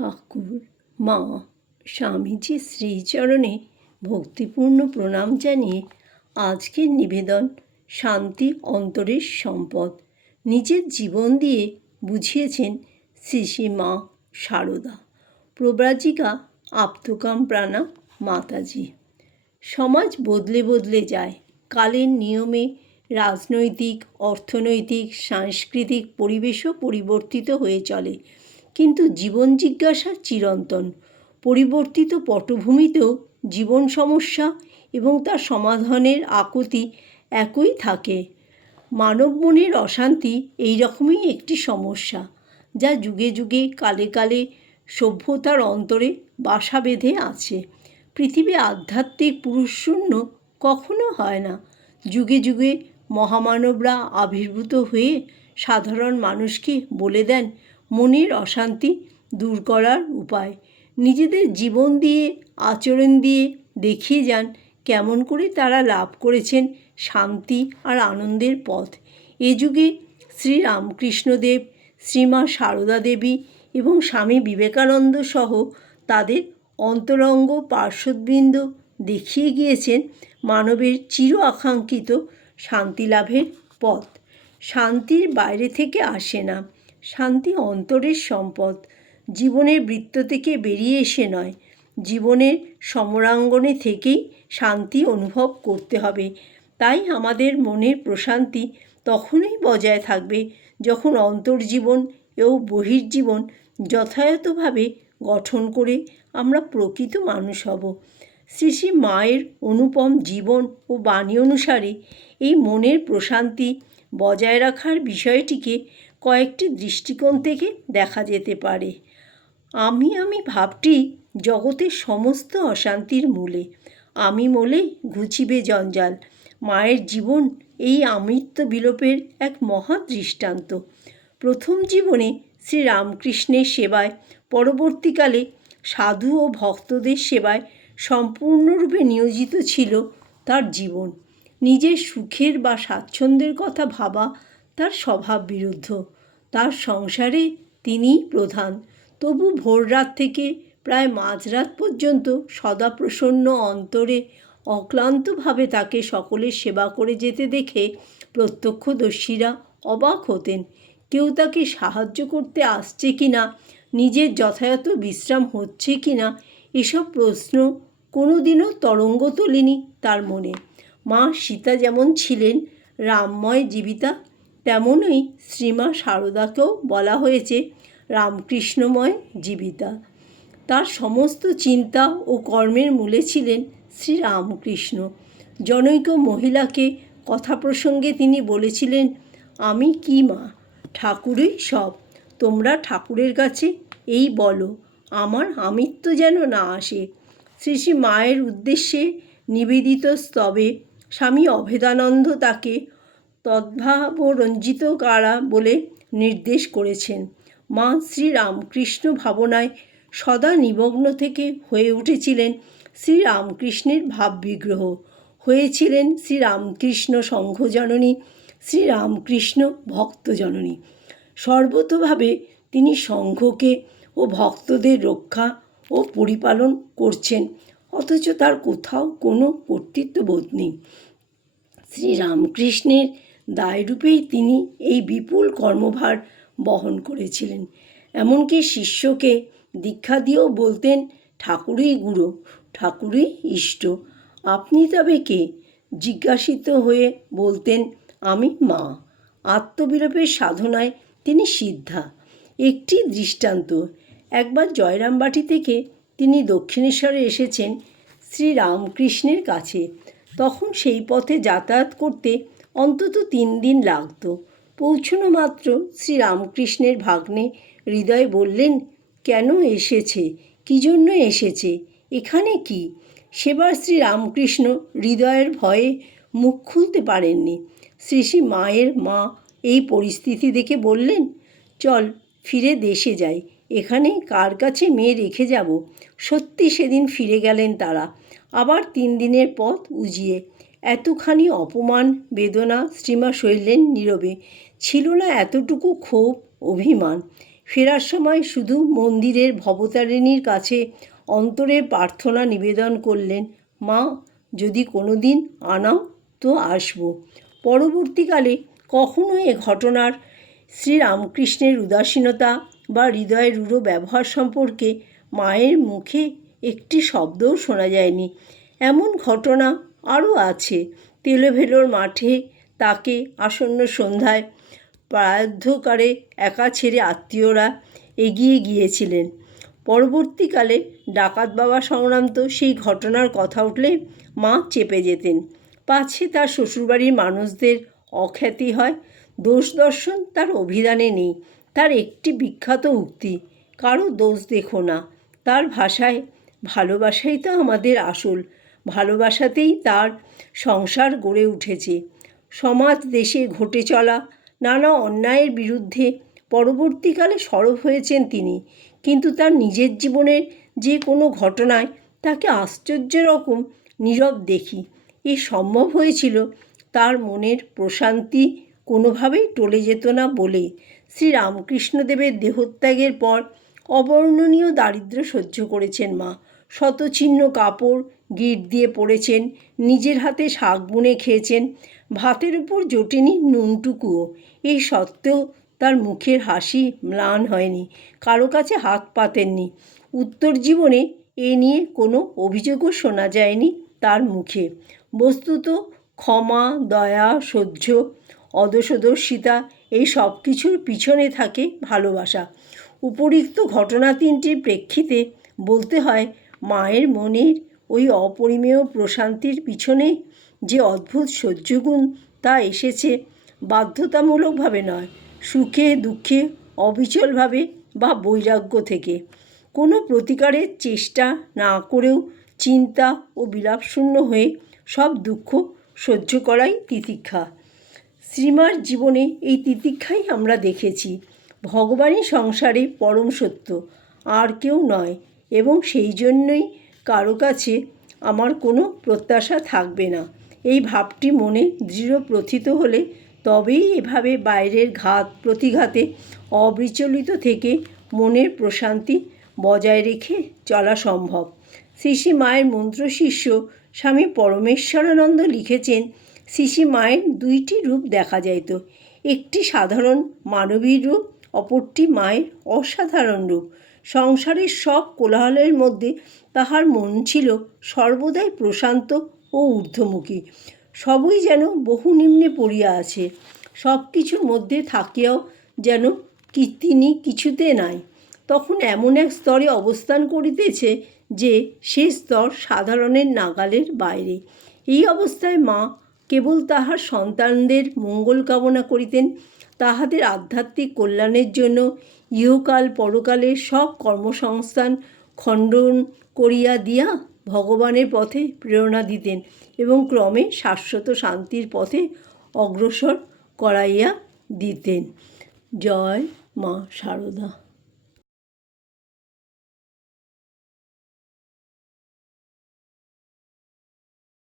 ঠাকুর, মা, স্বামীজি শ্রীচরণে ভক্তিপূর্ণ প্রণাম জানিয়ে আজকের নিবেদন, শান্তি অন্তরের সম্পদ। নিজের জীবন দিয়ে বুঝিয়েছেন শ্রী মা শারদা প্রব্রাজিকা আপ্তকাম প্রাণা মাতাজি। সমাজ বদলে বদলে যায়। কালের নিয়মে রাজনৈতিক, অর্থনৈতিক, সাংস্কৃতিক পরিবেশও পরিবর্তিত হয়ে চলে। কিন্তু জীবন জিজ্ঞাসা চিরন্তন। পরিবর্তিত পটভূমিতেও জীবন সমস্যা এবং তার সমাধানের আকুতি একই থাকে। মানব মনের অশান্তি এই রকমই একটি সমস্যা, যা যুগে যুগে কালে কালে সভ্যতার অন্তরে বাসা বেঁধে আছে। পৃথিবী আধ্যাত্মিক পুরুষশূন্য কখনো হয় না। যুগে যুগে মহামানবরা আবির্ভূত হয়ে সাধারণ মানুষকে বলে দেন মনের অশান্তি দূর করার উপায়। নিজেদের জীবন দিয়ে, আচরণ দিয়ে দেখিয়ে যান কেমন করে তারা লাভ করেছেন শান্তি আর আনন্দের পথ। এ যুগে শ্রী রামকৃষ্ণদেব শ্রীমা সারদা দেবী এবং স্বামী বিবেকানন্দ সহ তাদের অন্তরঙ্গ পার্শ্বদবৃন্দ দেখিয়ে গিয়েছেন মানবের চির আকাঙ্ক্ষিত শান্তি লাভের পথ। শান্তির বাইরে থেকে আসে না। শান্তি অন্তরের সম্পদ। জীবনের বৃত্ত থেকে বেরিয়ে এসে নয়। জীবনের সমরাঙ্গনে থেকেই শান্তি অনুভব করতে হবে। তাই আমাদের মনের প্রশান্তি তখনই বজায় থাকবে যখন অন্তর্জীবন ও বহির্জীবন যথাযথভাবে গঠন করে আমরা প্রকৃত মানুষ হব। শ্রী শ্রী মায়ের অনুপম জীবন ও বাণী অনুসারে এই মনের প্রশান্তি বজায় রাখার বিষয়টিকে কয়েকটি দৃষ্টিকোণ থেকে দেখা যেতে পারে। আমি আমি ভাবটি জগতের সমস্ত অশান্তির মূলে। আমি মলে ঘুচিবে জঞ্জাল। মায়ের জীবন এই আমৃত্য বিলোপের এক মহা দৃষ্টান্ত। প্রথম জীবনে শ্রী রামকৃষ্ণের সেবায়, পরবর্তীকালে সাধু ও ভক্তদের সেবায় সম্পূর্ণরূপে নিয়োজিত ছিল তার জীবন। নিজের সুখের বা স্বাচ্ছন্দ্যের কথা ভাবা তার স্বভাব বিরুদ্ধ। তার সংসারে তিনিই প্রধান। তবু ভোররাত থেকে প্রায় মাঝরাত পর্যন্ত সদা প্রসন্ন অন্তরে অক্লান্তভাবে তাকে সকলের সেবা করে যেতে দেখে প্রত্যক্ষদর্শীরা অবাক হতেন। কেউ তাকে সাহায্য করতে আসছে কি না নিজের যথাযথ বিশ্রাম হচ্ছে কি না এসব প্রশ্ন কোনো দিনও তরঙ্গ তোলেনি তার মনে। মা সীতা যেমন ছিলেন, রামময় জীবিতা তেমনই শ্রীমা সারদাকেও বলা হয়েছে রামকৃষ্ণময় জীবিতা। তার সমস্ত চিন্তা ও কর্মের মূলে ছিলেন শ্রীরামকৃষ্ণ। জনৈক মহিলাকে কথা প্রসঙ্গে তিনি বলেছিলেন, আমি কি মা? ঠাকুরই সব। তোমরা ঠাকুরের কাছে এই বলো, আমার আমিত্ব যেন না আসে শ্রী শ্রী মায়ের উদ্দেশ্যে নিবেদিত স্তবে স্বামী অভেদানন্দ তাকে তদ্ভাবরঞ্জিত কারা বলে নির্দেশ করেছেন। মা শ্রী রামকৃষ্ণ ভাবনায় সদা নিমগ্ন থেকে হয়ে উঠেছিলেন শ্রীরামকৃষ্ণের ভাববিগ্রহ। হয়েছিলেন শ্রীরামকৃষ্ণ সংঘজননী, শ্রীরামকৃষ্ণ ভক্তজননী। সর্বতভাবে তিনি সংঘকে ও ভক্তদের রক্ষা ও পরিপালন করছেন, অথচ তার কোথাও কোনো কর্তৃত্ববোধ নেই। শ্রী রামকৃষ্ণের দায়রূপেই তিনি এই বিপুল কর্মভার বহন করেছিলেন। এমনকি শিষ্যকে দীক্ষা দিয়েও বলতেন, ঠাকুরই গুরু, ঠাকুরই ইষ্ট। আপনি তবে কে? জিজ্ঞাসিত হয়ে বলতেন, আমি মা। আত্মবিলোপের সাধনায় তিনি সিদ্ধা। একটি দৃষ্টান্ত। একবার জয়রামবাটি থেকে তিনি দক্ষিণেশ্বরে এসেছেন শ্রীরামকৃষ্ণের কাছে। তখন সেই পথে যাতায়াত করতে অন্তত তিন দিন লাগত। পৌঁছনো মাত্র শ্রী রামকৃষ্ণের ভাগ্নে হৃদয় বললেন, কেন এসেছে? কী জন্য এসেছে? এখানে কি? সেবার শ্রী রামকৃষ্ণ হৃদয়ের ভয়ে মুখ খুলতে পারেননি। শ্রী শ্রী মায়ের মা এই পরিস্থিতি দেখে বললেন, চল, ফিরে দেশে যাই। এখানে কার কাছে মেয়ে রেখে যাব? সত্যি সেদিন ফিরে গেলেন তারা। আবার তিন দিনের পথ উজিয়ে এতখানি অপমান, বেদনা শ্রীমা সইলেন নীরবে। ছিল না এতটুকু ক্ষোভ, অভিমান। ফেরার সময় শুধু মন্দিরের ভবতারিণীর কাছে অন্তরের প্রার্থনা নিবেদন করলেন, মা, যদি কোনো দিন আনাও তো আসব। পরবর্তীকালে কখনো এ ঘটনার শ্রীরামকৃষ্ণের উদাসীনতা বা হৃদয়ের রূঢ় ব্যবহার সম্পর্কে মায়ের মুখে একটি শব্দও শোনা যায়নি। এমন ঘটনা আরও আছে। তেলোভেলোর মাঠে তাকে আসন্ন সন্ধ্যায় প্রায়দ্ধকারে একা ছেড়ে আত্মীয়রা এগিয়ে গিয়েছিলেন। পরবর্তীকালে ডাকাত বাবা সংক্রান্ত সেই ঘটনার কথা উঠলে মা চেপে যেতেন। পাছে তার শ্বশুরবাড়ির মানুষদের অখ্যাতি হয়, দোষ দর্শন তার অভিধানে নেই, তার একটি বিখ্যাত উক্তি, কারও দোষ দেখো না, তার ভাষায় ভালোবাসাই তো আমাদের আসল ভালোবাসাতেই তার সংসার গড়ে উঠেছে। সমাজ, দেশে ঘটে চলা, নানা অন্যায়ের বিরুদ্ধে পরবর্তীকালে সরব হয়েছেন তিনি। কিন্তু তার নিজের জীবনের যে কোনো ঘটনায় তাকে আশ্চর্য রকম নীরব দেখি। এ সম্ভব হয়েছিল তার মনের প্রশান্তি কোনোভাবেই টলে যেত না বলে। শ্রী রামকৃষ্ণদেবের দেহত্যাগের পর অবর্ণনীয় দারিদ্র্য সহ্য করেছেন মা। শতছিন্ন কাপড় গিট দিয়ে পড়েছেন, নিজের হাতে শাক বুনে খেয়েছেন, ভাতের উপর জোটেনি নুনটুকুও। এই সত্ত্বেও তার মুখের হাসি ম্লান হয়নি, কারও কাছে হাত পাতেননি। উত্তর জীবনে এ নিয়ে কোনো অভিযোগও শোনা যায়নি তার মুখে। বস্তুত ক্ষমা, দয়া, সহ্য অদোষদর্শিতা এই সব কিছুর পিছনে থাকে ভালোবাসা। উপরিক্ত ঘটনা তিনটির প্রেক্ষিতে বলতে হয়, মায়ের মনের ওই অপরিমেয় প্রশান্তির পিছনে যে অদ্ভুত সহ্যগুণ তা এসেছে, বাধ্যতামূলকভাবে নয়, সুখে, দুঃখে, অবিচলভাবে বা বৈরাগ্য থেকে। কোনো প্রতিকারের চেষ্টা না করেও চিন্তা ও বিলাপশূন্য হয়ে সব দুঃখ সহ্য করাই তিতিক্ষা। শ্রীমার জীবনে এই তিতিক্ষাই আমরা দেখেছি। ভগবানই সংসারে পরম সত্য, আর কেউ নয়, এবং সেই জন্যই কারও কাছে আমার কোনো প্রত্যাশা থাকবে না। এই ভাবটি মনে দৃঢ় প্রথিত হলে তবেই এভাবে বাইরের ঘাত প্রতিঘাতে অবিচলিত থেকে মনের প্রশান্তি বজায় রেখে চলা সম্ভব। শ্রী মায়ের মন্ত্রশিষ্য স্বামী পরমেশ্বরানন্দ লিখেছেন শ্রী মায়ের দুইটি রূপ দেখা যাইত। একটি সাধারণ মানবী রূপ, অপরটি মায়ের অসাধারণ রূপ। সংসারের সব কোলাহলের মধ্যে তাহার মন ছিল সর্বদাই প্রশান্ত ও ঊর্ধ্বমুখী। সবই যেন বহু নিম্নে পড়িয়া আছে। সব কিছুর মধ্যে থাকিয়াও যেন কি তিনি কিছুতে নাই। তখন এমন এক স্তরে অবস্থান করিতেছে যে সে স্তর সাধারণের নাগালের বাইরে। এই অবস্থায় মা কেবল তাহার সন্তানদের মঙ্গল কামনা করিতেন, তাহাদের আধ্যাত্মিক কল্যাণের জন্য ইহকাল পরকালের সব কর্মসংস্থান খণ্ডন করিয়া দিয়া ভগবানের পথে প্রেরণা দিতেন এবং ক্রমে শাশ্বত শান্তির পথে অগ্রসর করাইয়া দিতেন। জয় মা শারদা